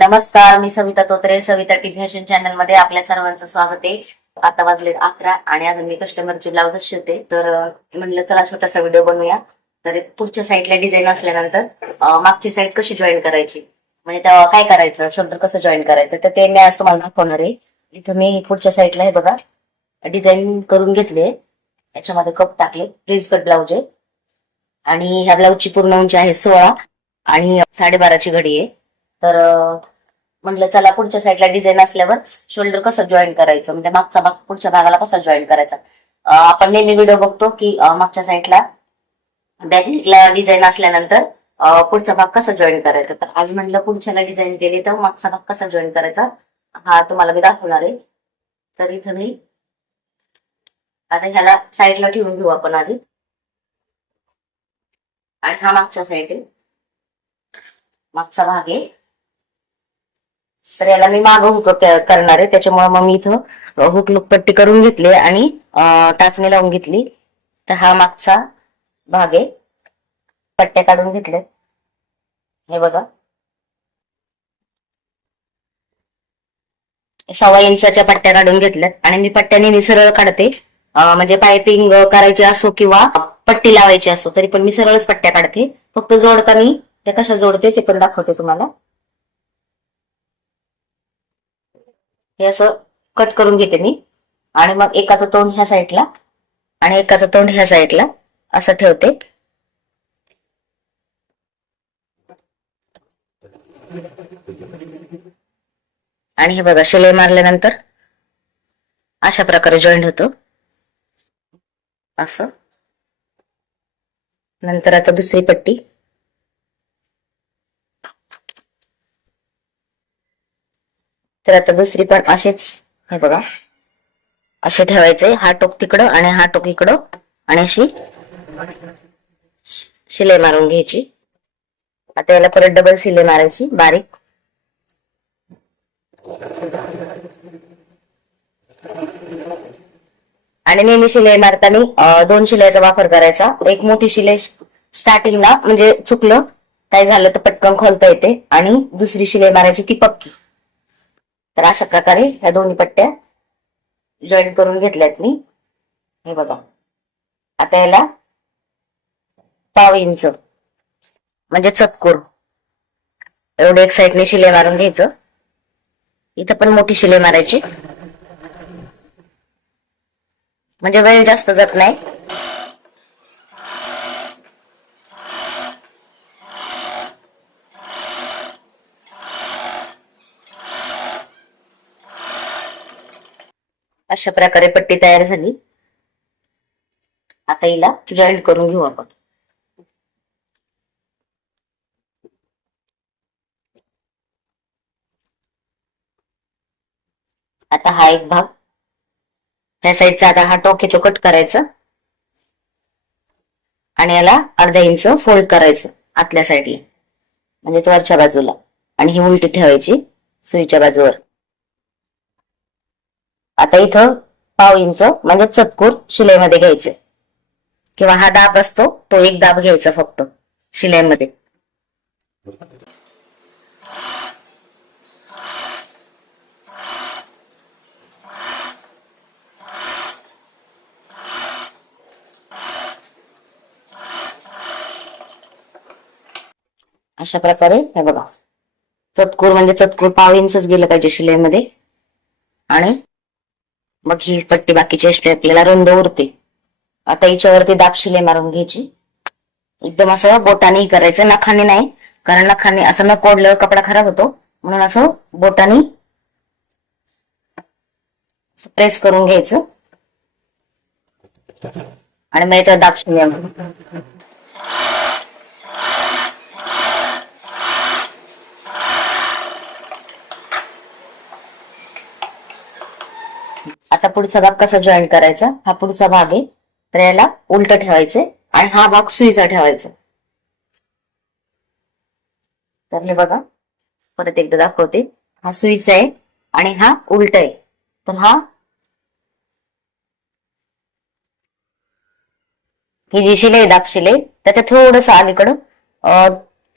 नमस्कार मी Savita Totre Savita T fashion चॅनलमध्ये आपल्या सर्वांचं स्वागत आहे. आता वाजले अकरा आणि अजून मी कस्टमरची ब्लाउज शिवते. तर म्हणलं चला छोटासा व्हिडिओ बनवूया. तर पुढच्या साईडला डिझाईन असल्यानंतर मागची साईड कशी जॉईन करायची? म्हणजे तेव्हा काय करायचं? शोल्डर कसं जॉईन करायचं? तर ते मी आज तुम्हाला दाखवणार आहे. इथं मी पुढच्या साईडला हे बघा डिझाईन करून घेतले. याच्यामध्ये कप टाकले प्रिन्स कट ब्लाउज आहे. आणि ह्या ब्लाऊजची पूर्ण उंची आहे सोळा आणि साडेबाराची घडी आहे. तर म्हटलं चला पुढच्या साईडला डिझाईन असल्यावर शोल्डर कसं जॉईन करायचं? म्हणजे मागचा भाग पुढच्या भागाला कसा जॉईन करायचा? आपण नेहमी व्हिडिओ बघतो की मागच्या साईडला बॅकला डिझाईन असल्यानंतर पुढचा भाग कसा जॉईन करायचा? तर आज म्हटलं पुढच्याला डिझाईन केली तर मागचा भाग कसा जॉईन करायचा? हा तुम्हाला मी दाखवणार आहे. तर इथं मी आता ह्याला साईडला ठेवून घेऊ आपण आधी. आणि हा मागच्या साईड आहे. मागचा भाग आहे. तर याला मी माग हुक करणार. आहे त्याच्यामुळे मग मी इथं हुक लुक पट्टी करून घेतली आणि टाचणी लावून घेतली. तर हा मागचा भाग आहे. पट्ट्या काढून घेतल्यात. हे बघा. सव्वा इंचाच्या पट्ट्या काढून घेतल्यात. आणि मी पट्ट्या नेहमी सरळ काढते. म्हणजे पायपिंग करायची असो किंवा पट्टी लावायची असो तरी पण मी सरळच पट्ट्या काढते. फक्त जोडताना ते कशा जोडते ते पण दाखवते तुम्हाला. हे असं कट करून घेते मी. आणि मग एकाचं तोंड ह्या साईडला आणि एकाचं तोंड ह्या साईडला असं ठेवते. आणि हे बघा शिलाई मारल्यानंतर अशा प्रकारे जॉईंट होतो. असं. नंतर आता दुसरी पट्टी. तर आता दुसरी पण अशीच हे बघा. असे ठेवायचे हा टोक तिकडं आणि हा टोक इकडं. आणि अशी शिले शिलाई मारून घ्यायची. आता याला परत डबल शिलाई मारायची बारीक. आणि नेहमी शिलाई मारताना दोन शिलाईचा वापर करायचा. एक मोठी शिलाई स्टार्टिंगला म्हणजे चुकलं काय झालं तर पटकन खोलता येते. आणि दुसरी शिलाई मारायची ती पक्की. तर अशा प्रकारे ह्या दोन्ही पट्ट्या जॉईन करून घेतल्यात मी. हे बघा. आता याला पाव इंच म्हणजे चतकोर. एवढे एक साईडने शिलाई मारून घ्यायचं. इथं पण मोठी शिलाई मारायची. म्हणजे वेळ जास्त जात नाही. अशा प्रकारे पट्टी तयार झाली. आता हिला जॉईंट करून घेऊ आपण. आता हा एक भाग. ह्या साईडचा आता हा टोक येतो कट करायचा. आणि याला अर्धा इंच फोल्ड करायचं आतल्या साईडला म्हणजेच वरच्या बाजूला. आणि ही उलटी ठेवायची सुईच्या बाजूवर. आता इथं पाव इंच म्हणजे चतकूर शिलाईमध्ये घ्यायचे. किंवा हा दाब असतो तो एक दाब घ्यायचा फक्त शिलाईमध्ये अशा प्रकारे हे बघा. चतकूर म्हणजे चतकूर पाव इंचच गेलं पाहिजे शिलाईमध्ये आणि मग ही पट्टी बाकीची अशी आपल्याला रुंद उरते. आता हिच्यावरती दाब मारून घ्यायची. एकदम असं बोटाने करायचं नखाने नाही. कारण नखाने असं न कोडल्यावर कपडा खराब होतो. म्हणून असं बोटाने प्रेस करून घ्यायचं. आणि मग याच्यावर दाब आता पुढचा भाग कसा जॉईन करायचा? हा पुढचा भाग आहे. तर याला उलट ठेवायचे आणि हा भाग सुईचा ठेवायचा. तर हे बघा. परत एकदा दाखवते. हा सुईचा आहे आणि हा उलट आहे. तर हा ही जी शिलाई दाब शिलाई त्याच्या थोडस अलीकडं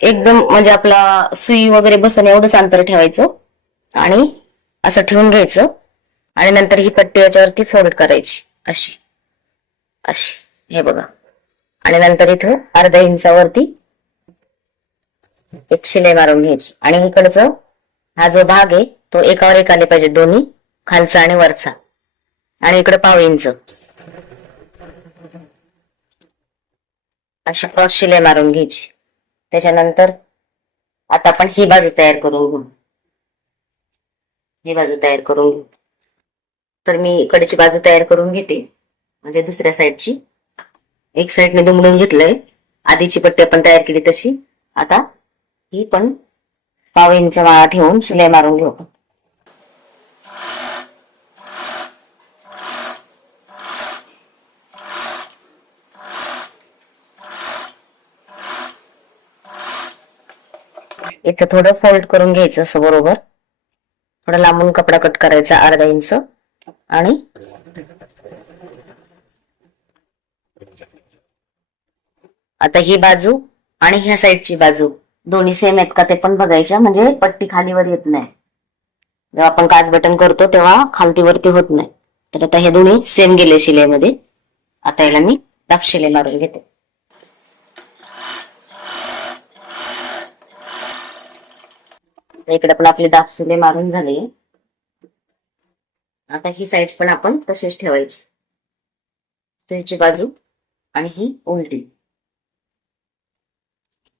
एकदम म्हणजे आपला सुई वगैरे बसून एवढंच अंतर ठेवायचं आणि असं ठेवून घ्यायचं. आणि नंतर ही पट्टी याच्यावरती फोल्ड करायची. अशी. अशी. हे बघा. आणि नंतर इथं अर्ध्या इंचावरती एक शिलाई मारून घ्यायची. आणि इकडचं हा जो भाग आहे तो एकावर एक आले पाहिजे दोन्ही खालचा आणि वरचा. आणि इकडे पाव इंच. अशी क्रॉस शिलाई मारून घ्यायची. त्याच्यानंतर आता आपण ही बाजू तयार करून घेऊ. ही बाजू तयार करून घेऊ. तर मी इकडची बाजू तयार करून घेते. म्हणजे दुसऱ्या साईडची. एक साईडने दुमडून घेतलंय. आधीची पट्टी आपण तयार केली तशी. आता ही पण पाव इंच माळा ठेवून शिलाई मारून घेऊ इथं थोडं फोल्ड करून घ्यायचं असं बरोबर. थोडा लांबून कपडा कट करायचा अर्धा इंच. आणि? आता ही बाजू आणि ह्या साईडची बाजू. दोन्ही सेम आहेत का ते पण बघायच्या. म्हणजे पट्टी खालीवर येत नाही. जेव्हा आपण काच बटन करतो तेव्हा खालतीवरती होत नाही. तर आता हे दोन्ही सेम गेले शिलेमध्ये. आता याला मी दाब शिलाई मारून घेते. इकडे पण आपली दाब शिलाई मारून झाली. आता ही साईड पण आपण तशीच ठेवायची. ह्याची बाजू आणि ही उलटी.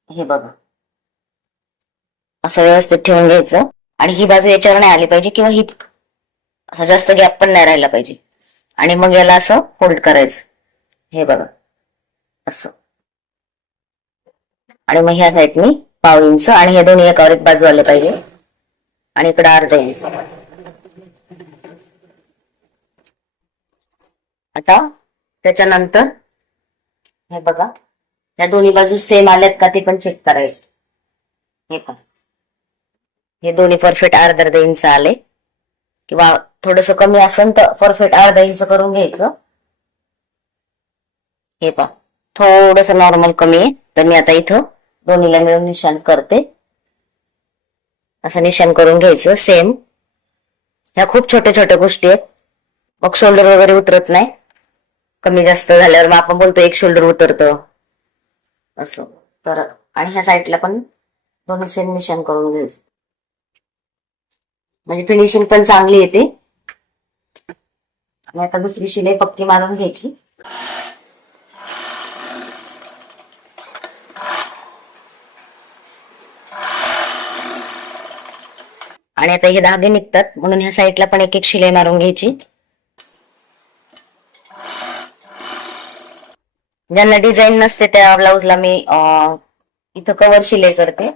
हे बघा. असं व्यवस्थित ठेवून घ्यायचं. आणि ही बाजू याच्यावर नाही आली पाहिजे किंवा ही असं जास्त गॅप पण नाही राहिला पाहिजे. आणि मग याला असं फोल्ड करायचं. हे बघा. असं. आणि मग ह्या साईडनी पाव इंच आणि हे दोन्ही एकावर एक बाजू आले पाहिजे. आणि इकडे अर्धा इंच. आता त्याच्यानंतर हे बघा या दोन्ही बाजू सेम आल्यात का ते पण चेक करायचं. हे का हे दोन्ही परफेक्ट अर्धा अर्धा इंच आले. किंवा थोडस कमी असेल तर परफेक्ट अर्धा इंच करून घ्यायचं. हे पा थोडस नॉर्मल कमी आहे. तर मी आता इथं दोन्हीला मिळून निशाण करते. असं निशाण करून घ्यायचं सेम ह्या खूप छोट्या छोट्या गोष्टी आहेत. मग शोल्डर वगैरे उतरत नाही. कमी जास्त झाल्यावर मग आपण बोलतो एक शोल्डर उतरतं. असं. तर आणि ह्या साईडला पण दोन्ही सेम निशाण करून घ्यायचं. म्हणजे फिनिशिंग पण चांगली येते. आणि आता दुसरी शिलाई पक्की मारून घ्यायची. आणि आता हे धागे निघतात म्हणून ह्या साईडला पण एक एक शिलाई मारून घ्यायची. ज्यांना डिझाईन नसते त्या ब्लाऊजला मी इथं कवर शिलाई करते.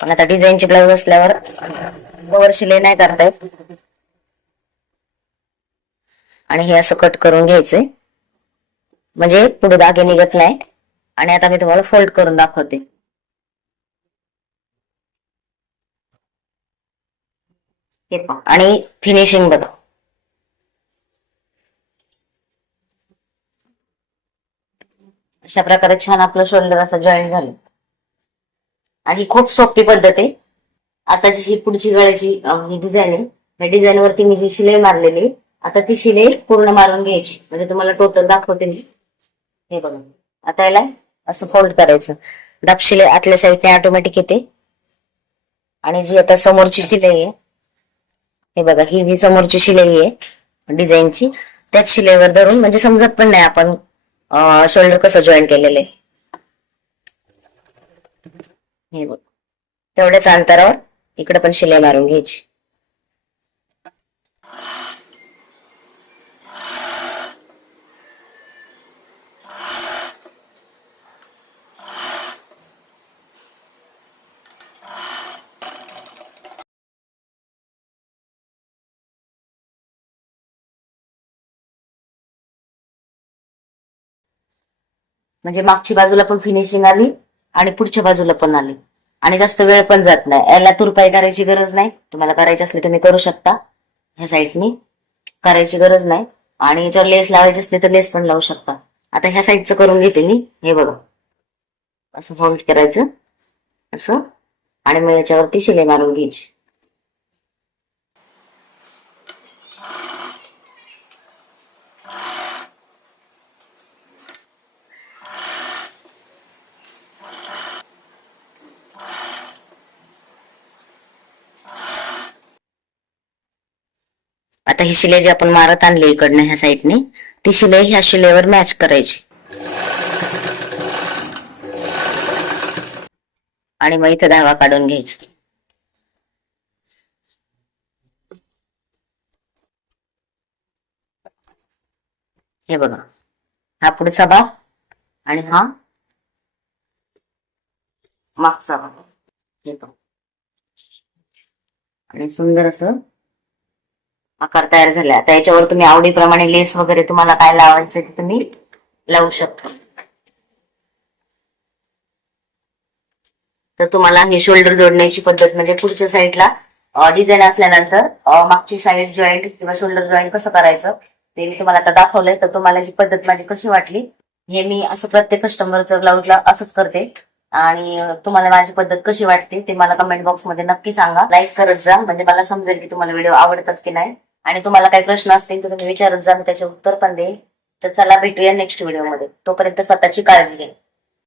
पण आता डिझाईनचे ब्लाऊज असल्यावर कवर शिलाई नाही करता येत. आणि हे असं कट करून घ्यायचंय. म्हणजे पुढे धागे निघत नाही. आणि आता मी तुम्हाला फोल्ड करून दाखवते. आणि फिनिशिंग बघा. अशा प्रकारे छान आपलं शोल्डर असं जॉईन झालं. आणि ही खूप सोपी पद्धत आहे. आताची ही पुढची गळ्याची ही डिझाईन आहे या डिझाईन वरती मी जी शिलाई मारलेली आहे, आता ती शिलाई पूर्ण मारून घ्यायची. म्हणजे तुम्हाला टोटल दाखवते मी. हे बघा. आता याला असं फोल्ड करायचं. दाब शिलाई आतल्या साईडने ऑटोमॅटिक येते. आणि जी आता समोरची शिलाई आहे हे बघा ही जी समोरची शिलाई आहे डिझाईनची त्याच शिलाईवर धरून म्हणजे समजत पण नाही आपण शोल्डर कसं जॉईन केलेलं. आहे हे बघ. तेवढ्याच अंतरावर इकडे पण शिलाई मारून घ्यायची. म्हणजे मागची बाजूला पण फिनिशिंग आली आणि पुढच्या बाजूला पण आली. आणि जास्त वेळ पण जात नाही. याला तुरपाई करायची गरज नाही. तुम्हाला करायची असली तुम्ही करू शकता. ह्या साईडनी करायची गरज नाही. आणि याच्यावर लेस लावायची असली तर लेस पण लावू शकता. आता ह्या साईडचं करून घेते मी. हे बघा. असं फोल्ड करायचं. असं. आणि मग याच्यावरती शिलाई मारून घ्यायची. आता ही शिलाई जी आपण मारत आणली इकडनं ह्या साईडने ती शिलाई ह्या शिलेवर मॅच करायची. आणि मग इथं धावा काढून घ्यायचा. हे बघा. हा पुढचा भाग आणि हा मागचा भाग. हे बघा. आणि सुंदर असं आकार तयार झाला. आता याच्यावर तुम्ही आवडीप्रमाणे लेस वगैरे तुम्हाला काय लावायचं ते तुम्ही लावू शकता. तर तुम्हाला ही शोल्डर जोडण्याची पद्धत म्हणजे पुढच्या साईडला डिझाईन असल्यानंतर मागची साईड जॉईंट किंवा शोल्डर जॉईंट कसं करायचं ते मी तुम्हाला आता दाखवलंय. तर तुम्हाला ही पद्धत माझी कशी वाटली हे मी असं प्रत्येक कस्टमरचं ब्लाऊजला असंच करते. आणि तुम्हाला माझी पद्धत कशी वाटते ते मला कमेंट बॉक्समध्ये नक्की सांगा. लाईक करत जा. म्हणजे मला समजेल की तुम्हाला व्हिडिओ आवडतात की नाही. आणि तुम्हाला काही प्रश्न असतील तर तुम्ही विचारत जा मी त्याचे उत्तर पण देईल तर चला भेटूया नेक्स्ट व्हिडिओमध्ये तोपर्यंत स्वतःची काळजी घ्या.